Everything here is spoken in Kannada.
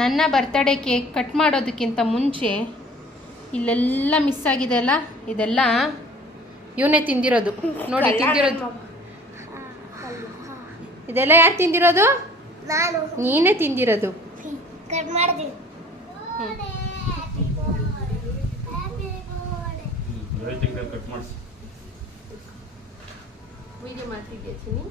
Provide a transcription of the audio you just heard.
ನನ್ನ ಬರ್ತಡೇ ಕೇಕ್ ಕಟ್ ಮಾಡೋದಕ್ಕಿಂತ ಮುಂಚೆ ಇಲ್ಲೆಲ್ಲ ಮಿಸ್ ಆಗಿದೆ ಅಲ್ಲ, ಇದೆಲ್ಲ ಇವನೇ ತಿಂದಿರೋದು. ನೋಡಿ ತಿಂದಿರೋದು ಇದೆಲ್ಲ ಯಾರು ತಿಂದಿರೋದು? ನೀನೇ ತಿಂದಿರೋದು. ವಿಡಿಯೋ ಮಾಡ್ತಿದ್ಯಾ ಚಿನ್ನಿ?